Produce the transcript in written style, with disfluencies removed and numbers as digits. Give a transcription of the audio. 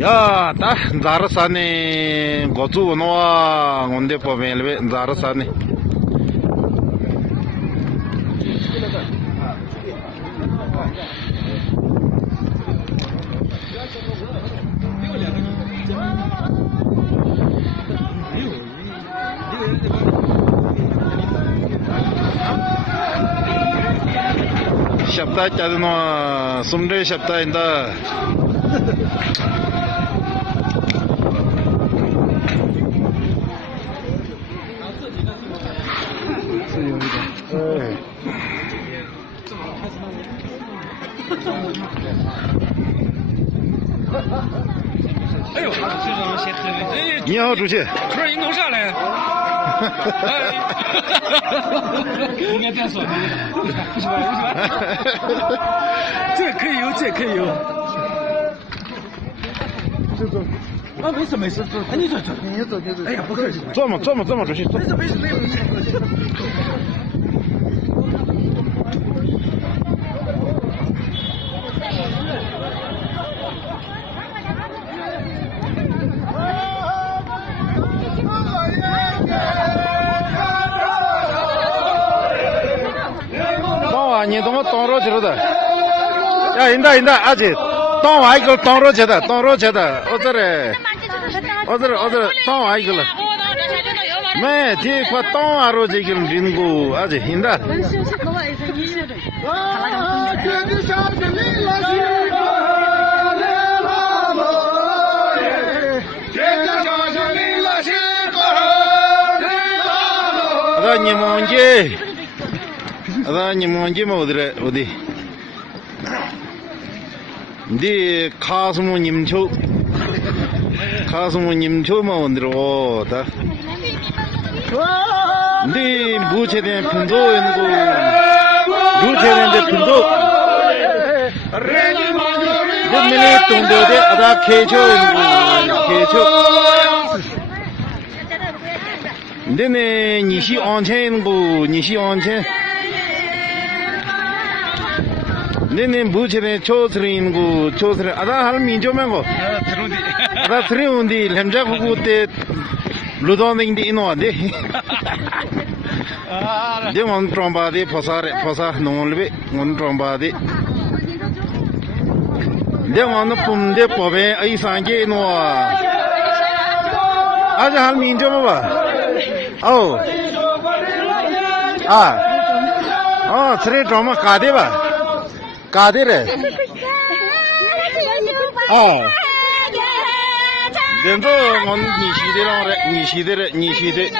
야, 딱 자르사네 고추 원와 온데 보면래 자르사네. 샵다 짜드노 숨레 샵다인다.哎呦，这种先喝的，哎，你好，主席。不是你弄啥嘞？应该别说，不是吧？这可以有，这可以有。啊，没事没事，哎，你坐。哎呀，不客气。坐嘛，主席。没事没有。你怎么当着去了的？呀，인다 아직当完一个当着去的，我这里当完一个了。没，这块当完了这个人工아직 인다。你忘记。아다 님원지 뭐더래 어디 네 가슴은 님초 뭐 언더로 다 네 무체된 편도 연구 루체된 편도 네 동도대 아다 개초 연구 개초 네네 니시 온천 연구 니시 온천 네네 무체네 초스린 구 초스린 아다 할 민조면고 아다 트리운디 렘자 구구때 루도닝디 이노한데 데몬 트롬바디 포사 농올베 몬 트롬바디 데몬 뿜데 포베 아이상게 이노아 아자 할 민조면봐 아우 트레 드라마 가데바 가데레 덴도 몬 니시데랑 니시데